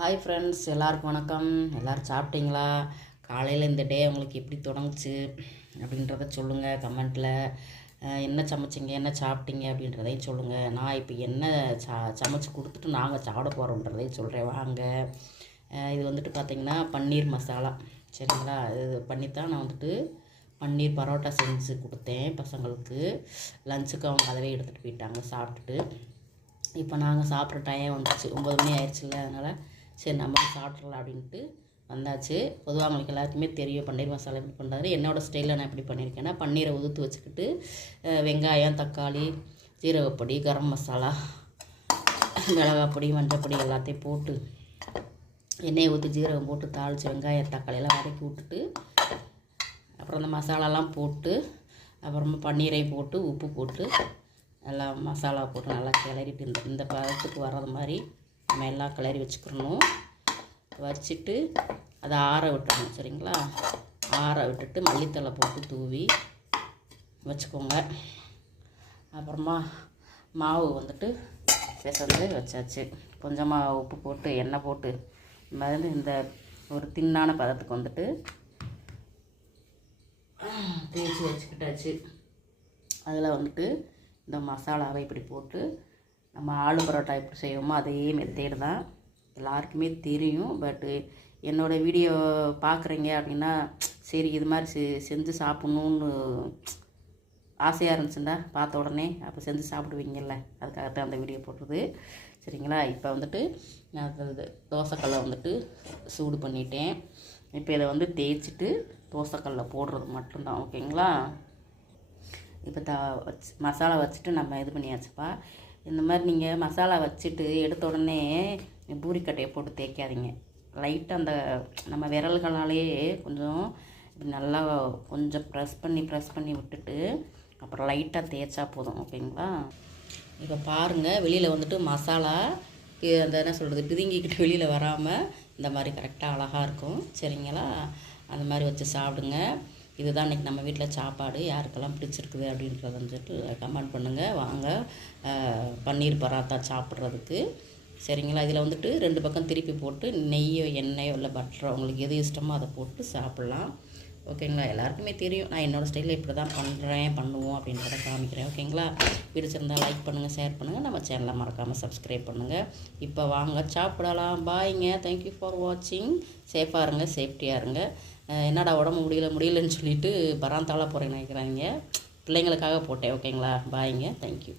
Hi friends, எல்லாருக்கும் வணக்கம். எல்லோரும் சாப்பிட்டீங்களா? காலையில் இந்த டே உங்களுக்கு எப்படி தொடங்குச்சு அப்படின்றத சொல்லுங்கள் கமெண்ட்டில். என்ன சமைச்சிங்க, என்ன சாப்பிட்டீங்க அப்படின்றதையும் சொல்லுங்கள். நான் இப்போ என்ன சமைச்சு கொடுத்துட்டு நாங்கள் சாப்பிட போகிறோன்றதையும் சொல்கிறேன் வாங்க. இது வந்துட்டு பார்த்திங்கன்னா பன்னீர் மசாலா, சரிங்களா? இது பண்ணித்தான் நான் வந்துட்டு பன்னீர் பரோட்டா செஞ்சு கொடுத்தேன் பசங்களுக்கு. லஞ்சுக்கு அவங்க அதவே எடுத்துகிட்டு போயிட்டாங்க சாப்பிட்டுட்டு. இப்போ நாங்கள் சாப்பிட்ற டைம் வந்துச்சு, 9 மணி ஆயிடுச்சுல்ல, அதனால் சரி நம்ம சாப்பிட்றலாம் அப்படின்ட்டு வந்தாச்சு. பொதுவாக அவங்களுக்கு எல்லாருக்குமே தெரியும் பன்னீர் மசாலா எப்படி பண்ணுறாரு. என்னோடய ஸ்டைலில் நான் எப்படி பண்ணியிருக்கேன்னா, பன்னீரை உதுத்து வச்சுக்கிட்டு வெங்காயம், தக்காளி, ஜீரகப்பொடி, கரம் மசாலா, மிளகாப்பொடி, மஞ்சப்பொடி எல்லாத்தையும் போட்டு எண்ணெயை ஊற்றி ஜீரகம் போட்டு தாளித்து வெங்காயம் தக்காளியெல்லாம் வதக்கி விட்டுட்டு அப்புறம் அந்த மசாலாலாம் போட்டு அப்புறமா பன்னீரை போட்டு உப்பு போட்டு எல்லாம் மசாலா போட்டு நல்லா கிளறிட்டு இந்த பதத்துக்கு வர்றது மாதிரி நம்ம எல்லாம் கிளறி வச்சுக்கிறணும். வச்சுட்டு அதை ஆற விட்டுறணும், சரிங்களா? ஆற விட்டுட்டு மல்லித்தலை போட்டு தூவி வச்சுக்கோங்க. அப்புறமா மாவு வந்துட்டு பிசைஞ்சு வச்சாச்சு. கொஞ்சமாக உப்பு போட்டு எண்ணெய் போட்டு இந்த ஒரு தின்னான பதத்துக்கு வந்துட்டு தேய்ச்சி வச்சுக்கிட்டாச்சு. அதில் வந்துட்டு இந்த மசாலாவை இப்படி போட்டு நம்ம ஆலு பரோட்டா எப்படி செய்வோமோ அதே மெத்தேடு தான், எல்லாருக்குமே தெரியும். பட்டு என்னோடய வீடியோ பார்க்குறீங்க அப்படின்னா சரி இது மாதிரி செஞ்சு சாப்பிட்ணுன்னு ஆசையாக இருந்துச்சுண்டா பார்த்த உடனே அப்போ செஞ்சு சாப்பிடுவீங்கள்ல, அதுக்காகத்தான் அந்த வீடியோ போடுறது, சரிங்களா? இப்போ வந்துட்டு நான் தோசைக்கல்லை வந்துட்டு சூடு பண்ணிட்டேன். இப்போ இதை வந்து தேய்ச்சிட்டு தோசைக்கல்லை போடுறது மட்டும்தான், ஓகேங்களா? இப்போ மசாலா வச்சுட்டு நம்ம இது பண்ணியாச்சுப்பா. இந்த மாதிரி நீங்கள் மசாலா வச்சுட்டு எடுத்த உடனே பூரிக்கட்டையை போட்டு தேய்க்காதீங்க. லைட்டாக அந்த நம்ம விரல்களாலே கொஞ்சம் நல்லா கொஞ்சம் ப்ரெஸ் பண்ணி விட்டுட்டு அப்புறம் லைட்டாக தேய்ச்சா போதும், ஓகேங்களா? இப்போ பாருங்கள், வெளியில் வந்துட்டு மசாலா அந்த என்ன சொல்கிறது பிதுங்கிக்கிட்டு வெளியில் வராமல் இந்த மாதிரி கரெக்டாக அழகாக இருக்கும், சரிங்களா? அந்த மாதிரி வச்சு சாப்பிடுங்க. இதுதான் இன்றைக்கி நம்ம வீட்டில் சாப்பாடு. யாருக்கெல்லாம் பிடிச்சிருக்குது அப்படின்றத வந்துட்டு கமெண்ட் பண்ணுங்கள். வாங்க பன்னீர் பராத்தா சாப்பிட்றதுக்கு, சரிங்களா? இதில் வந்துட்டு 2 பக்கம் திருப்பி போட்டு நெய்யோ எண்ணெயோ இல்லை பட்டரோ உங்களுக்கு எது இஷ்டமோ அதை போட்டு சாப்பிட்லாம், ஓகேங்களா? எல்லாருக்குமே தெரியும் நான் என்னோடய ஸ்டைலில் இப்படி தான் பண்ணுவோம் அப்படின்றத காமிக்கிறேன், ஓகேங்களா? பிடிச்சிருந்தால் லைக் பண்ணுங்கள், ஷேர் பண்ணுங்கள், நம்ம சேனலை மறக்காமல் சப்ஸ்கிரைப் பண்ணுங்கள். இப்போ வாங்க சாப்பிடலாம். பாய்ங்க, தேங்க்யூ ஃபார் வாட்சிங். சேஃபாக இருங்க, சேஃப்டியாக இருங்க. என்னடா உடம்பு முடியலன்னு சொல்லிட்டு பராந்தாவில் போகிறேன்னு நினைக்கிறாங்க. பிள்ளைங்களுக்காக போட்டேன், ஓகேங்களா? பாய்ங்க, தேங்க்யூ.